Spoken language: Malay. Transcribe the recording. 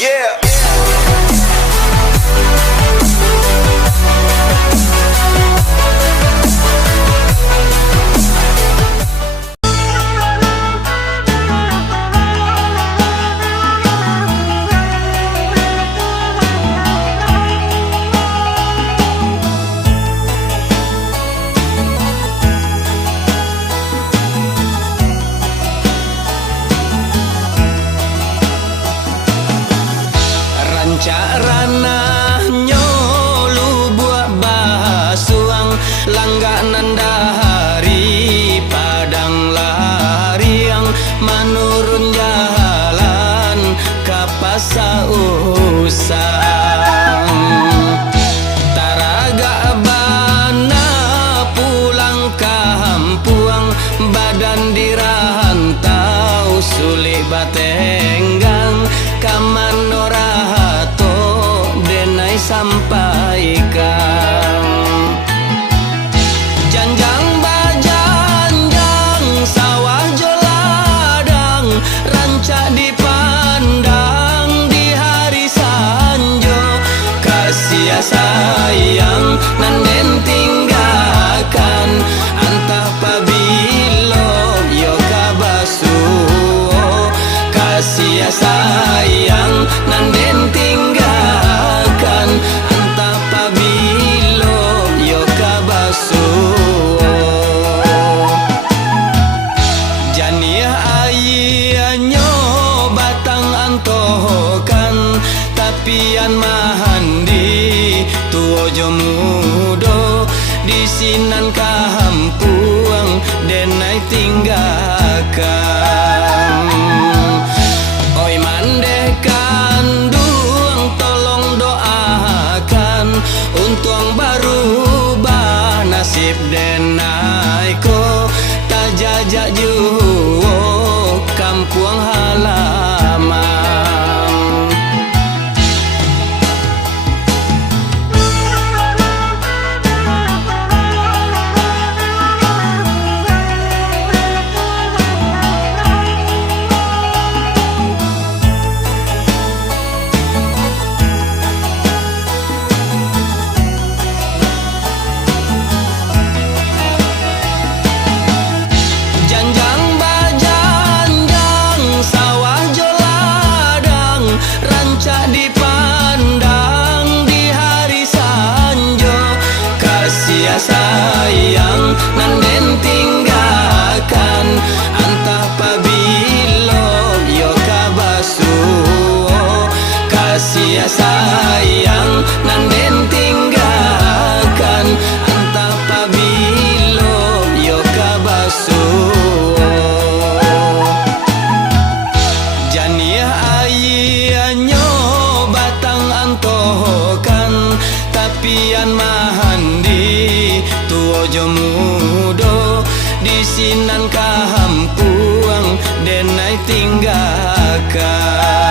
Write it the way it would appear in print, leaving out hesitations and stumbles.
Yeah. Carana nyolu buat basuang langganan dari padang lariang menurun jalan kapasa usang taraga bana pulang kampung badan dirantau sulit batenggang kamanora sampaikan janjang bajanjang sawah joladang rancak dipandang di hari sanjo kasih sayang nanden tinggalkan antah pabilo yo kabasuo kasih sayang nanden tinggalkan antah pabilo yo kabasuo janiah ayianyo batang antokan tapian mahandi tuo jo mudo di sinan kahampuang denai tinggalkan oi mandeh kandung tolong doakan untung berubah nasib denai ko tak jajak juo kampung halaman dipandang di hari sanjo kasih sayang nanden tinggalkan antah pabilo yo kabasuo kasih sayang nanden tinggalkan antah pabilo yo kabasuo janiah ayianyo antokan tapian mahandi tuo jo mudo di sinan kahampuang denai tinggalkan